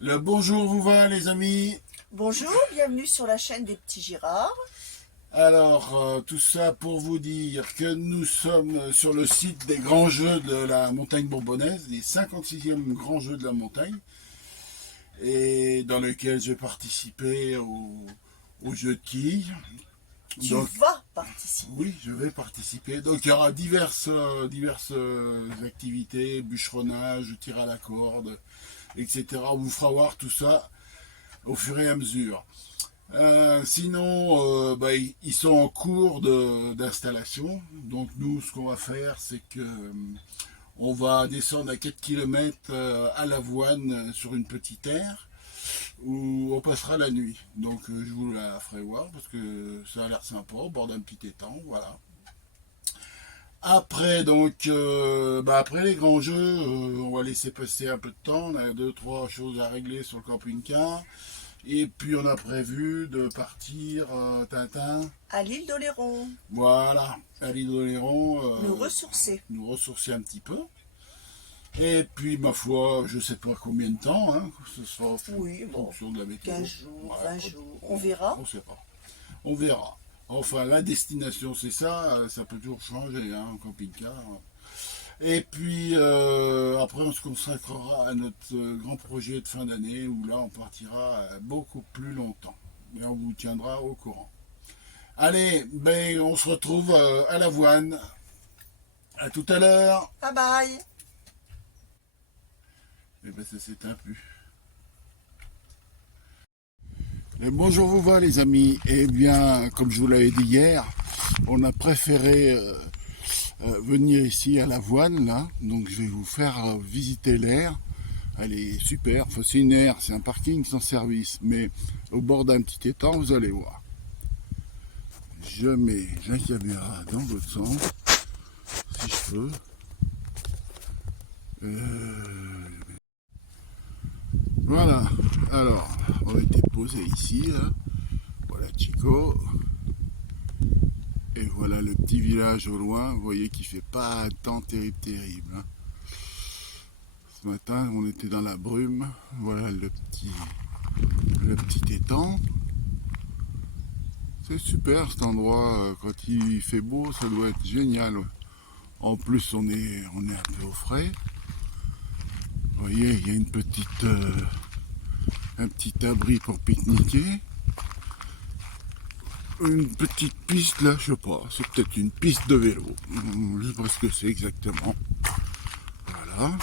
Le bonjour vous va les amis. Bonjour, bienvenue sur la chaîne des petits Girards. Alors tout ça pour vous dire que nous sommes sur le site des grands jeux de la montagne bourbonnaise, les 56e grands jeux de la montagne, et dans lequel je vais participer au jeu de quilles. Tu Donc vas participer. oui, je vais participer. Donc il y aura diverses activités, bûcheronnage, tir à la corde, etc. On vous fera voir tout ça au fur et à mesure. Sinon, ils sont en cours d'installation. Donc nous, ce qu'on va faire, c'est que on va descendre à 4 km à l'avoine sur une petite aire où on passera la nuit. Donc je vous la ferai voir parce que ça a l'air sympa, au bord d'un petit étang, voilà. Après, après les grands jeux, on va laisser passer un peu de temps. On a deux, trois choses à régler sur le camping-car. Et puis on a prévu de partir, Tintin, À l'île d'Oléron, voilà, à l'île d'Oléron, nous ressourcer un petit peu. Et puis, ma foi, je sais pas combien de temps, hein, ce sera en oui, bon, fonction de la météo. 15 jours, Ouais, 20 jours, on verra. on sait pas. On verra. Enfin, la destination, c'est ça peut toujours changer, hein, en camping-car. Et puis, après, on se consacrera à notre grand projet de fin d'année, où là, on partira beaucoup plus longtemps. Et on vous tiendra au courant. Allez, ben, on se retrouve à l'avoine. À tout à l'heure. Bye bye. Et ben, ça s'éteint plus. Et bonjour vous va les amis. Eh bien, comme je vous l'avais dit hier, on a préféré venir ici à l'avoine là. Donc je vais vous faire visiter l'aire. Elle est super. Enfin, c'est une aire, c'est un parking sans service, mais au bord d'un petit étang, vous allez voir. Je mets la caméra dans votre sens, si je peux. Voilà. Alors, on a été posé ici, là. Voilà Chico. Et voilà le petit village au loin. Vous voyez qu'il fait pas un temps terrible. Hein. Ce matin, on était dans la brume. Voilà le petit étang. C'est super cet endroit. Quand il fait beau, ça doit être génial. En plus, on est un peu au frais. Vous voyez, il y a un petit abri pour pique-niquer. Une petite piste là, je sais pas, c'est peut-être une piste de vélo. Je sais pas ce que c'est exactement. Voilà.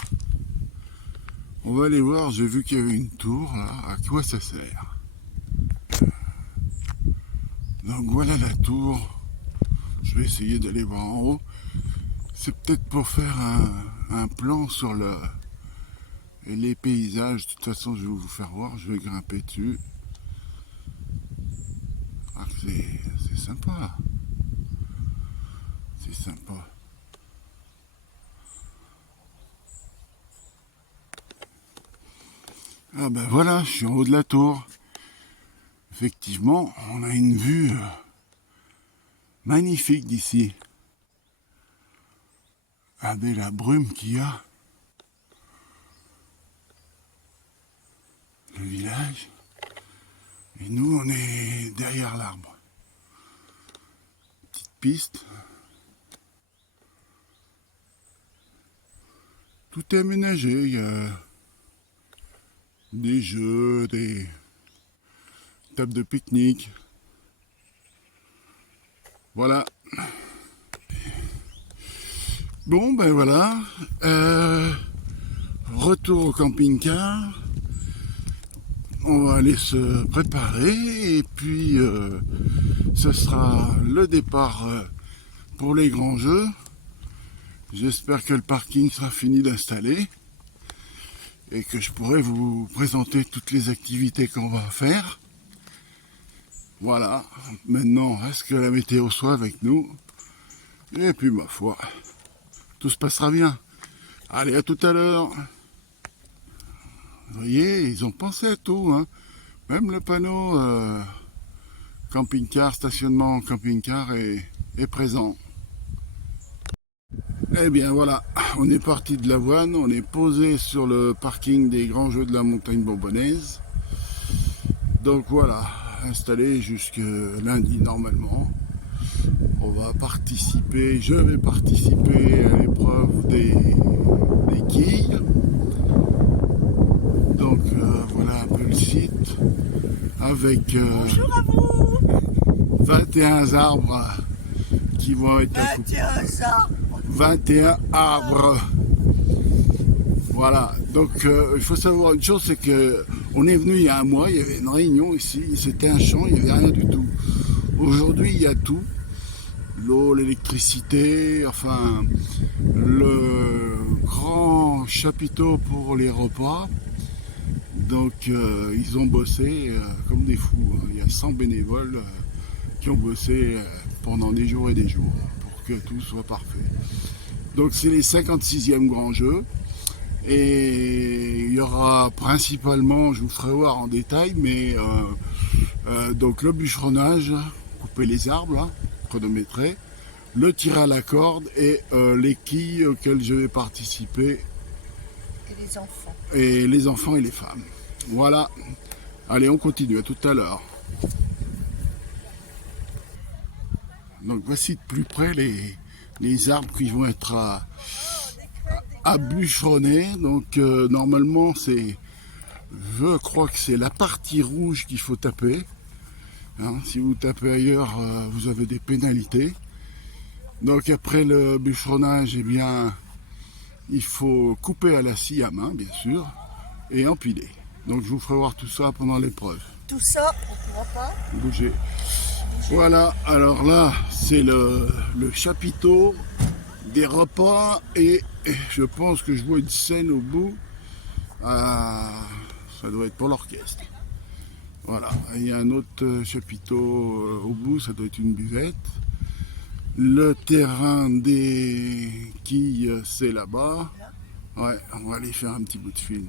On va aller voir, j'ai vu qu'il y avait une tour là, à quoi ça sert. Donc voilà la tour. Je vais essayer d'aller voir en haut. C'est peut-être pour faire un plan sur les paysages. De toute façon, je vais vous faire voir, je vais grimper dessus. Ah, c'est sympa. C'est sympa. Ah ben voilà, je suis en haut de la tour. Effectivement, on a une vue magnifique d'ici. Regardez la brume qu'il y a. Le village. Et nous, on est derrière l'arbre. Petite piste. Tout est aménagé. Il y a des jeux, des tables de pique-nique. Voilà. Bon, ben voilà. Retour au camping-car. On va aller se préparer et puis ce sera le départ pour les grands jeux. J'espère que le parking sera fini d'installer et que je pourrai vous présenter toutes les activités qu'on va faire. Voilà, maintenant reste que la météo soit avec nous et puis ma foi, tout se passera bien. Allez, à tout à l'heure. Vous voyez, ils ont pensé à tout, hein. Même le panneau camping-car, stationnement camping-car est présent. Eh bien voilà, on est parti de Lavoine, on est posé sur le parking des grands jeux de la montagne bourbonnaise. Donc voilà, installé jusque lundi normalement. On va participer, je vais participer à l'épreuve des quilles. Donc voilà un peu le site avec Bonjour à vous. 21 arbres qui vont être à couper. 21 arbres. Voilà, donc il faut savoir une chose, c'est que on est venu il y a un mois, il y avait une réunion ici, c'était un champ, il n'y avait rien du tout. Aujourd'hui, il y a tout. L'eau, l'électricité, enfin, le grand chapiteau pour les repas. Donc ils ont bossé comme des fous. Il y a 100 bénévoles qui ont bossé pendant des jours et des jours pour que tout soit parfait. Donc c'est les 56e grands jeux. Et il y aura principalement, je vous ferai voir en détail, mais donc le bûcheronnage, couper les arbres, là, chronométrer, le tir à la corde et les quilles auxquelles je vais participer. Et les enfants. Et les enfants et les femmes. Voilà. Allez, on continue, à tout à l'heure. Donc voici de plus près les arbres qui vont être à bûcheronner. Donc normalement c'est, je crois que c'est la partie rouge qu'il faut taper. Hein, si vous tapez ailleurs, vous avez des pénalités. Donc après le bûcheronnage, eh bien, il faut couper à la scie à main, bien sûr, et empiler. Donc je vous ferai voir tout ça pendant l'épreuve. Tout ça, on ne pourra pas. Bouger. Voilà, alors là, c'est le chapiteau des repas et je pense que je vois une scène au bout. Ça doit être pour l'orchestre. Voilà, il y a un autre chapiteau au bout, ça doit être une buvette. Le terrain des quilles, c'est là-bas. Ouais, on va aller faire un petit bout de film.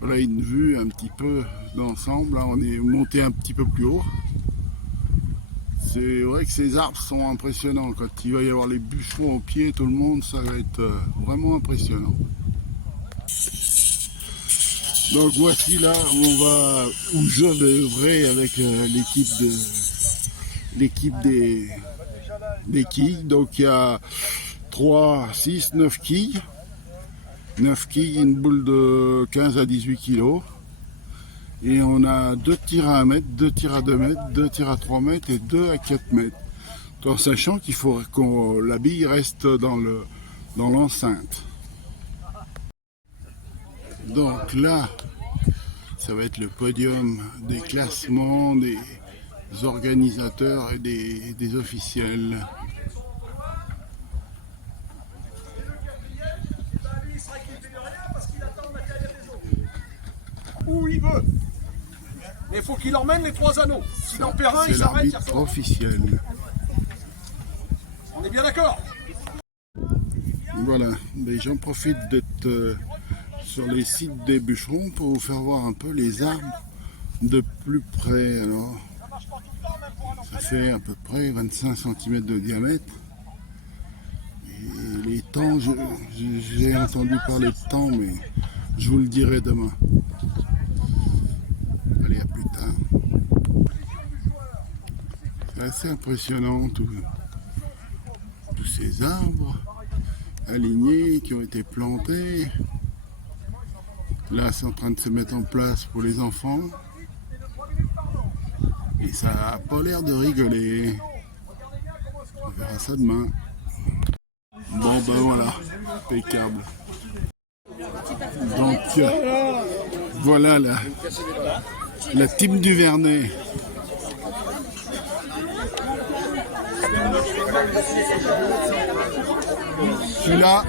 Voilà une vue un petit peu d'ensemble. Là, on est monté un petit peu plus haut. C'est vrai que ces arbres sont impressionnants. Quand il va y avoir les bûcherons au pied, tout le monde, ça va être vraiment impressionnant. Donc voici là où je vais œuvrer avec l'équipe des quilles. Donc il y a 3, 6, 9 quilles. 9 quilles, une boule de 15 à 18 kg. Et on a 2 tirs à 1 mètre, 2 tirs à 2 mètres, 2 tirs à 3 mètres et 2 à 4 mètres. Tout en sachant qu'il faut que la bille reste dans l'enceinte. Donc là, ça va être le podium des classements, des organisateurs et des officiels. Où il veut. Mais il faut qu'il emmène les 3 anneaux. S'il en perd un, C'est il s'arrête. l'arbitre officiel. On est bien d'accord? Voilà, mais j'en profite d'être sur les sites des bûcherons pour vous faire voir un peu les arbres de plus près. Alors, ça fait à peu près 25 cm de diamètre. Et les temps, j'ai entendu parler de temps, mais je vous le dirai demain. Allez, à plus tard. C'est assez impressionnant, tous ces arbres alignés qui ont été plantés. Là, c'est en train de se mettre en place pour les enfants. Et ça n'a pas l'air de rigoler. On verra ça demain. Bon, ben voilà, impeccable. Donc, voilà la team du Vernet. Celui-là,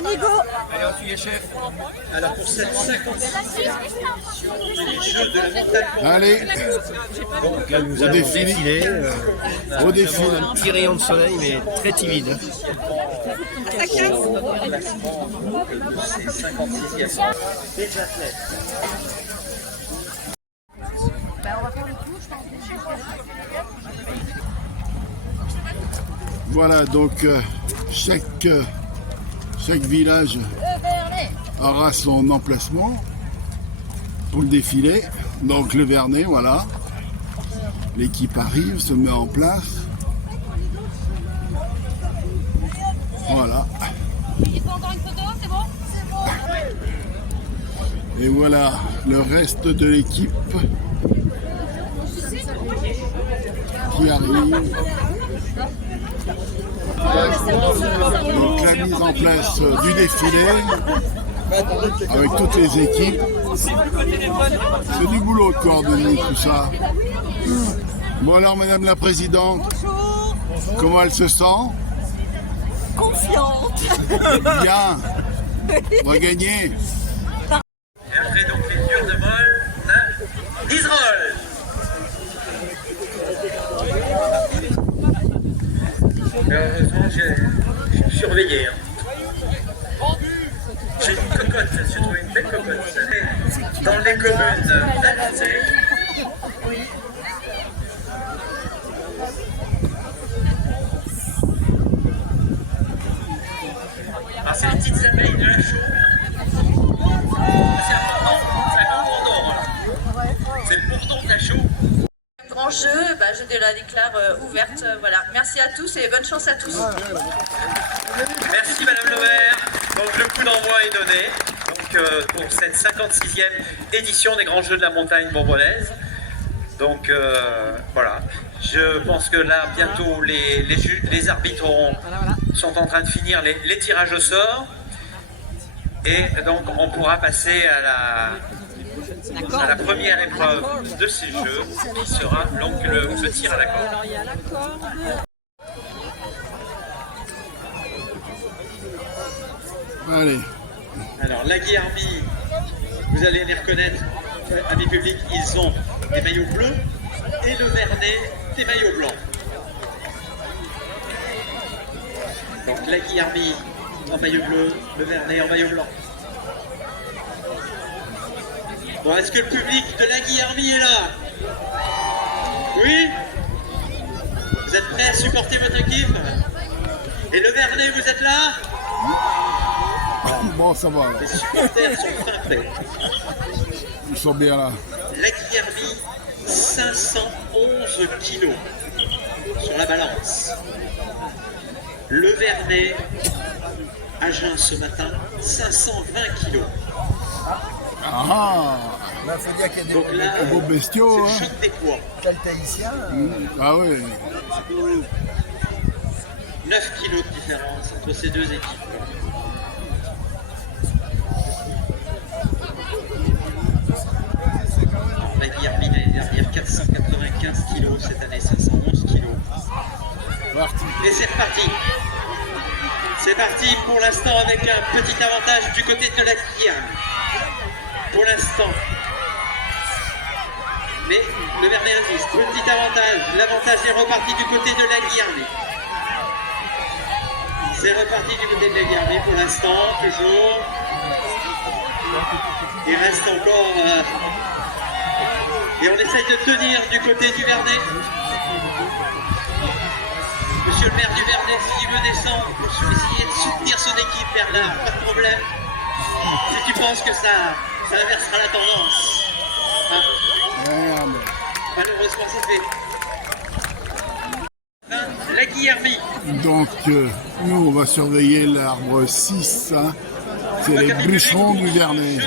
On y go. Allez, on suit les chefs. Alors pour cette 56e édition des Jeux de la montagne. allez, Donc là nous Au allons défilé. défiler. au défi. Un petit rayon de soleil mais très timide. Ça casse. Ces 56e des athlètes. Voilà, donc chaque village aura son emplacement pour le défilé. Donc le Vernet, voilà. L'équipe arrive, se met en place. Voilà. Il faut encore une photo, c'est bon? C'est bon. Et voilà le reste de l'équipe qui arrive. Donc la mise en place du défilé avec toutes les équipes. C'est du boulot de coordonner tout ça. Bon alors Madame la Présidente, Bonjour. comment elle se sent? Confiante. Bien. On va gagner. Et après donc les durs de vol, on a Israël. Heureusement, j'ai surveillé. Hein. J'ai une cocotte, j'ai trouvé une belle cocotte. Dans les communes d'Alsace. Alors c'est les petites abeilles de la chaux. C'est un bourdon, c'est le bourdon de la chaux. Grand jeu, je la déclare ouverte. Voilà. Merci à tous et bonne chance à tous. Merci Madame le maire. Donc le coup d'envoi est donné donc, pour cette 56e édition des Grands Jeux de la Montagne Bourbonnaise. Donc voilà, je pense que là bientôt les arbitres sont en train de finir les tirages au sort. Et donc on pourra passer à la première épreuve de ces jeux qui sera donc le tir à la corde. Allez. Alors la Guillarmie, vous allez les reconnaître, amis publics, ils ont des maillots bleus et le Vernet des maillots blancs. Donc la Guillarmie en maillot bleu, le Vernet en maillot blanc. Bon, est-ce que le public de la Guillarmie est là? Oui? Vous êtes prêts à supporter votre équipe? Et le Vernet, vous êtes là? Bon, ça va. Les supporters sont fin prêts. Ils sont bien là. La Guillarmie, 511 kilos sur la balance. Le Vernet, à jeun ce matin, 520 kilos. Ah, Donc là, des beaux bestiaux. c'est le Hein. choc des poids. Ah oui. 9 kilos de différence entre ces deux équipes. La Guillarmie l'année dernière, 495 kilos, cette année 511 kilos. Parti. Et c'est reparti. C'est parti pour l'instant avec un petit avantage du côté de la Guillarmie. Pour l'instant. Mais le Vernet insiste. Petit avantage. L'avantage est reparti du côté de la Guillarmie. C'est reparti du côté de la Guillarmie pour l'instant, toujours. Il reste encore... Et on essaye de tenir du côté du Vernet. Monsieur le maire du Vernet, s'il veut descendre pour essayer de soutenir son équipe, Bernard, pas de problème. Si tu penses que ça inversera la tendance. Hein? Merde. Malheureusement, ça fait. La Guillarmie. Donc, nous, on va surveiller l'arbre 6. Hein. C'est les bûcherons du Vernet.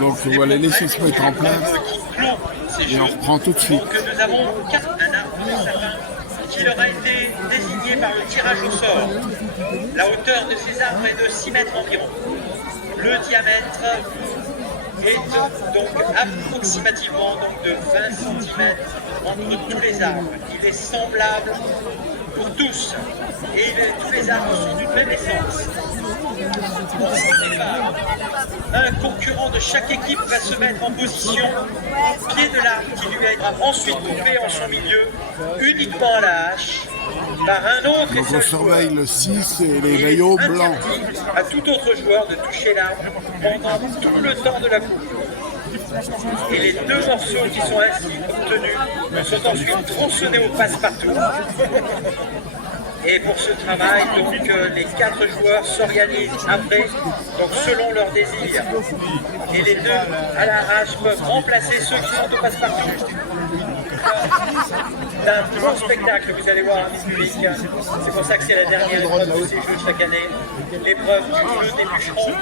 Donc, on va les laisser se mettre en place. Et on reprend tout de suite. Donc, nous avons un arbre de sapin qui leur a été désigné par le tirage au sort. La hauteur de ces arbres est de 6 mètres environ. Le diamètre est donc approximativement donc, de 20 cm entre tous les arbres. Il est semblable pour tous et tous les arbres sont d'une même essence. Au départ, un concurrent de chaque équipe va se mettre en position pied de l'arbre qui lui être ensuite coupé en son milieu uniquement à la hache par un autre Donc, on seul surveille joueur. le 6 et les Il est maillots blancs. interdit à tout autre joueur de toucher l'arbre pendant tout le temps de la coupe. Et les deux morceaux qui sont ainsi obtenus sont ensuite tronçonnés au passe-partout Et pour ce travail, donc, les 4 joueurs s'organisent après, donc selon leur désir. Et les 2 à l'arrache peuvent remplacer ceux qui sont au passe-partout. C'est un grand spectacle que vous allez voir en public. C'est pour ça que c'est la dernière épreuve de ces jeux chaque année. L'épreuve du jeu des bûcherons.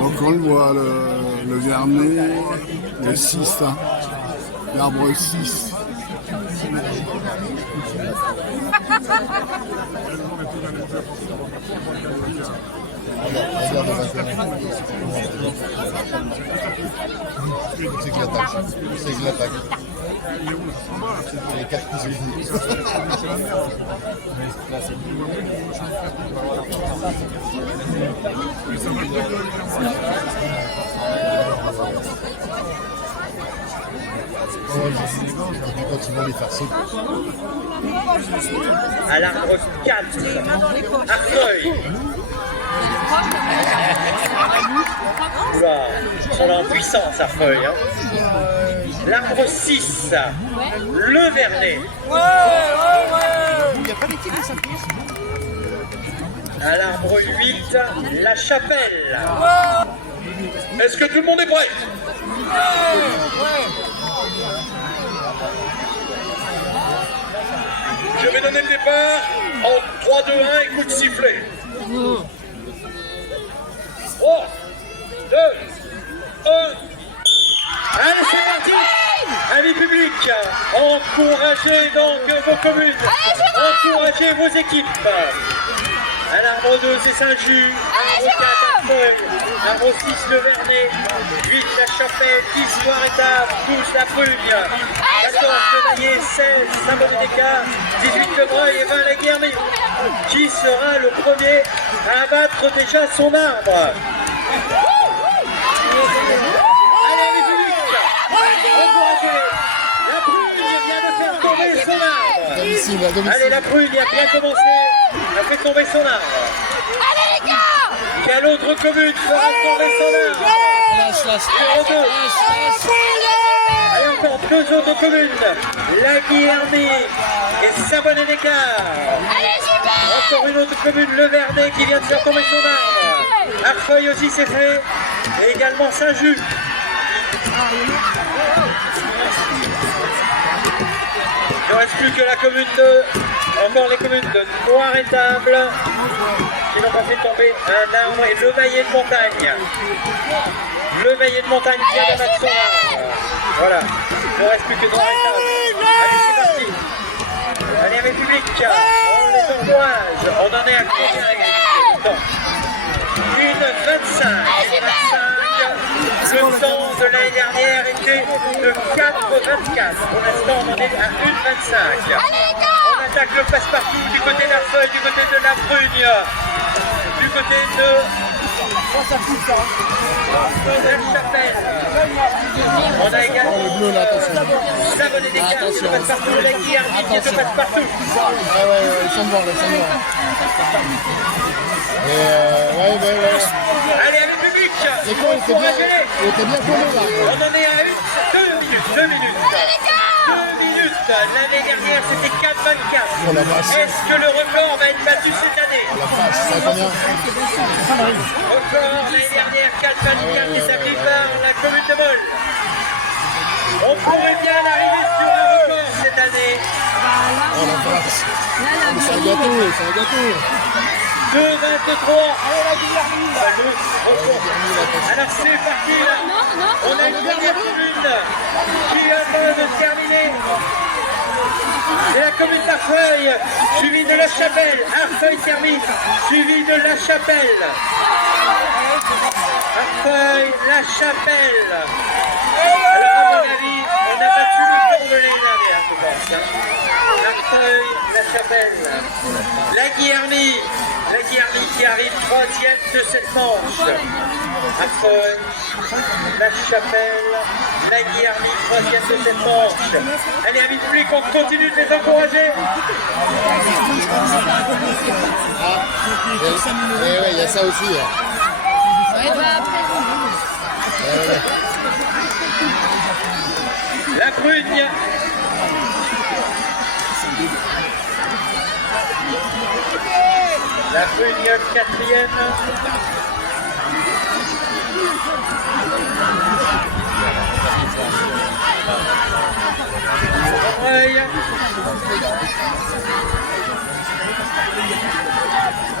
Donc on le voit, le Vernet, le 6, hein, l'arbre 6. C'est que l'attaque. C'est que l'attaque. Les 4 coups. Quand ils vont les faire sauter. À l'arbre 4, Arcueil. Oula, ils sont là en puissance, Arcueil. Hein. L'arbre 6, le Vernet. À l'arbre 8, la Chapelle. Est-ce que tout le monde est prêt? Je vais donner le départ en 3, 2, 1 et coup de sifflet. 3, 2, 1. Allez, c'est parti! Amis publics, encouragez donc vos communes, encouragez vos équipes. À l'arbre 2, c'est Saint-Just, l'arbre 4, Arcueil, l'arbre 6, le Vernet, 8, la Chapelle, 10, Loire-Étable, 12, la Prugne, 14, le Maillet, 16, Saint-Bonnet-des-Cas, 18, le Breuil et 20, la Guermée. Qui sera le premier à abattre déjà son arbre? Allez, les publics, encouragez. La Prugne vient de faire tomber son arbre. Allez, la Prugne a bien commencé, a fait tomber son arbre. Allez les gars! Quelle autre commune fera tomber son arbre? Numéro 2. Allez, encore 2 autres communes, la Guilhermée et Saint-Bonnet-des-Cas. Allez, j'y vais! Encore une autre commune, le Vernet, qui vient de faire tomber son arbre. Arcueil aussi c'est fait, et également Saint-Just. Il ne reste plus que la commune de, encore les communes de Loire-Étable, qui n'ont pas fait tomber un arbre, et le Maillet de Montagne. Le Maillet de Montagne vient de mettre son arbre. Voilà, il ne reste plus que Loire-Étable. Allez, c'est parti. Allez, mes publics, on les envoise. On en est à combien, les gars? Une 25. Le temps de l'année dernière était de 4,24. Pour l'instant, on en est à 1,25. On attaque le passe-partout du côté de la Feuille, du côté de la Prugne, du côté de la Chapelle. On a également Saint-Bonnet-des-Cas, le passe-partout, la Guilhermée qui est de passe-partout. Ils sont morts, ils sont morts. Allez, allez, public! C'est quoi, il était bien tourné là. On en est à 2 minutes. 2 minutes. L'année dernière, c'était 4,24. Oh la vache. Est-ce que le record va être battu cette année? La vache, c'est combien? Record l'année dernière, 4,24 établi par la commune de Molle. On pourrait bien arriver sur un record cette année. Oh la vache. C'est un gâteau, c'est un gâteau. 2,23. Alors c'est parti là. On a une première commune qui a pas de terminer. C'est la commune d'Arcueil, suivie de la Chapelle. Arcueil termine, suivi de la Chapelle. Arcueil, la Chapelle. Alors à mon avis, on a battu le temps de l'année dernière, je pense. Arcueil, la Chapelle. La Guilhermée. La Guillermy qui arrive 3e de cette manche. Afon, La Chapelle, la Guillermy 3e de cette manche. Allez, amis public, on continue de les encourager. Oui, il y a ça aussi. La Prugne. La Prugne 4e.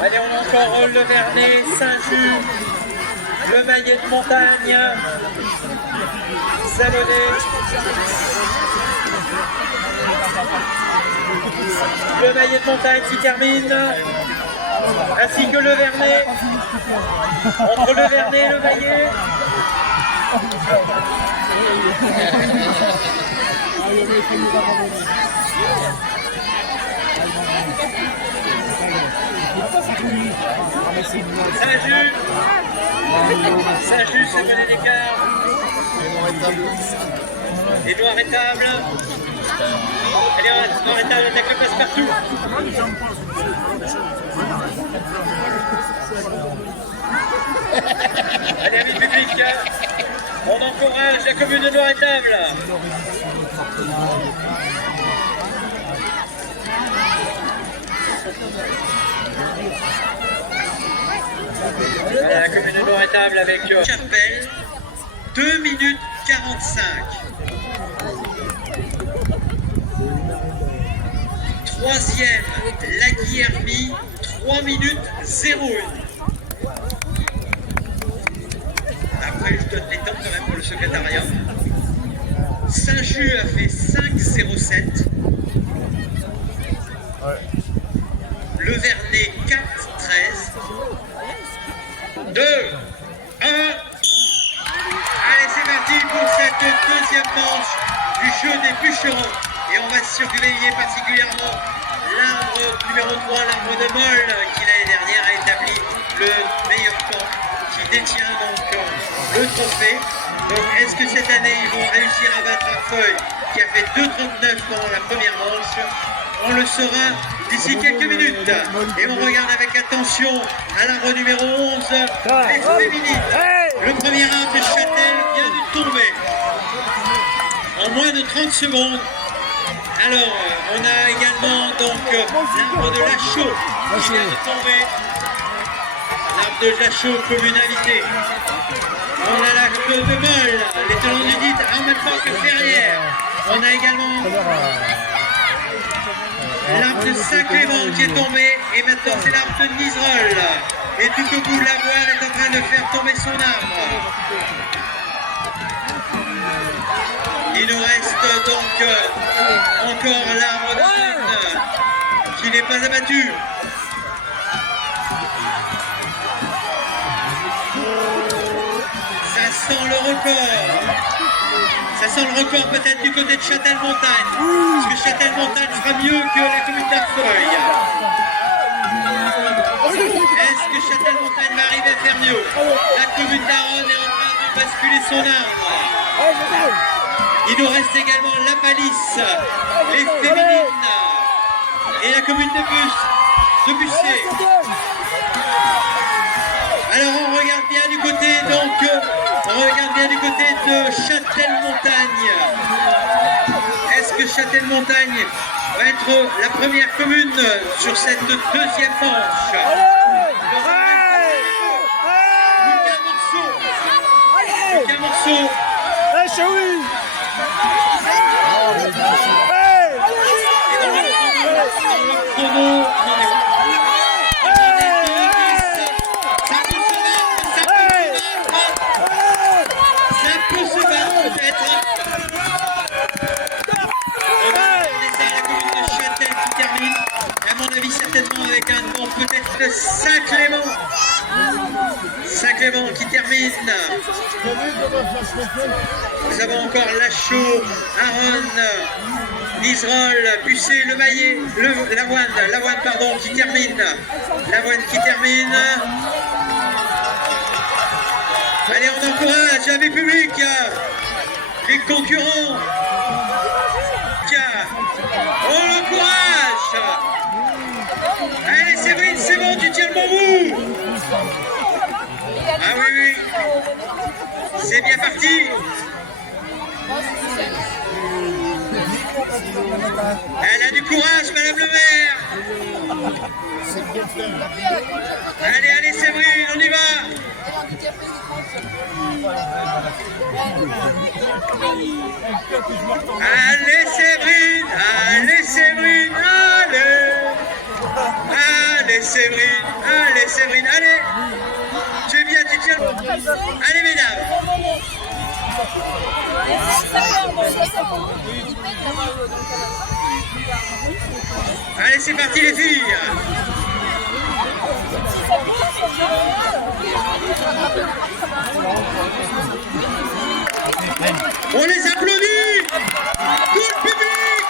Allez, on a encore le Vernet, Saint-Just, le Maillet de Montagne, Salonnet, le Maillet de Montagne qui termine, ainsi que le Vernet, entre le Vernet et le Maillet. Saint-Just, ça connaît l'écart. Édouard Étable. Allez, Édouard Étable attaque le passe-partout. Allez, amis public, on encourage la commune de Étable. La commune de Étable avec Chapelle, 2 minutes 45. 3e, la Guillermy, 3 minutes 01. Après, je donne les temps quand même pour le secrétariat. Saint-Just a fait 5,07. Le Vernet 4,13. 2, 1. Allez, c'est parti pour cette deuxième manche du jeu des bûcherons. Et on va surveiller particulièrement l'arbre numéro 3, l'arbre de Molle, qui l'année dernière a établi le meilleur temps, qui détient donc le trophée. Donc est-ce que cette année ils vont réussir à battre un feuille qui a fait 2,39 pendant la première manche? On le saura d'ici quelques minutes. Et on regarde avec attention à l'arbre numéro 11, les féminines. Le premier arbre de Châtel vient de tomber en moins de 30 secondes. Alors, on a également donc l'arbre de Lachaud qui vient de tomber. L'arbre de Lachaud, commune invitée. On a l'arbre de Molle, les talons du dit en même temps que Ferrières. On a également l'arbre de Saint-Clément qui est tombé. Et maintenant, c'est l'arbre de Niserolles. Et tout au bout, la voile est en train de faire tomber son arbre. Il nous reste donc encore l'arbre de Rennes qui n'est pas abattu. Ça sent le record. Ça sent le record peut-être du côté de Châtel-Montagne. Parce que Châtel-Montagne fera mieux que la commune d'Arfeuil. Est-ce que Châtel-Montagne va arriver à faire mieux? La commune d'Aronne est en train de basculer son arbre. Il nous reste également la Palisse, les féminines et la commune de Bussé. Alors on regarde bien du côté de Châtel-Montagne. Est-ce que Châtel-Montagne va être la première commune sur cette deuxième manche? Lucas Morceau. Ça peut se battre peut-être. On a la commune de Châtel qui termine. À mon avis, certainement avec un nom peut-être de Saint-Clément. Saint-Clément qui termine. Nous avons encore Lachaud, Aronne, Liserolles, Bussé, Le Maillet, Lavoine pardon, qui termine. Lavoine qui termine. Allez, on encourage, avis public, les concurrents. On l'encourage. Allez, Séverine, c'est bon, tu tiens le bon bout. Ah oui, oui. C'est bien parti. Elle a du courage, Madame le maire. Allez, allez, Séverine, on y va. Allez, Séverine, allez, Séverine, allez. Allez, Séverine, allez, Séverine, allez. Tu es bien, tu tiens. Allez, mesdames. Allez, c'est parti les filles. On les applaudit. Tout le public.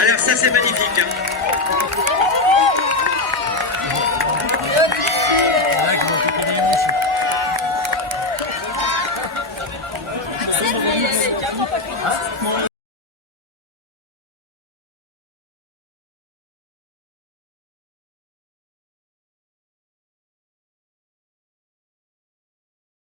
Alors ça c'est magnifique.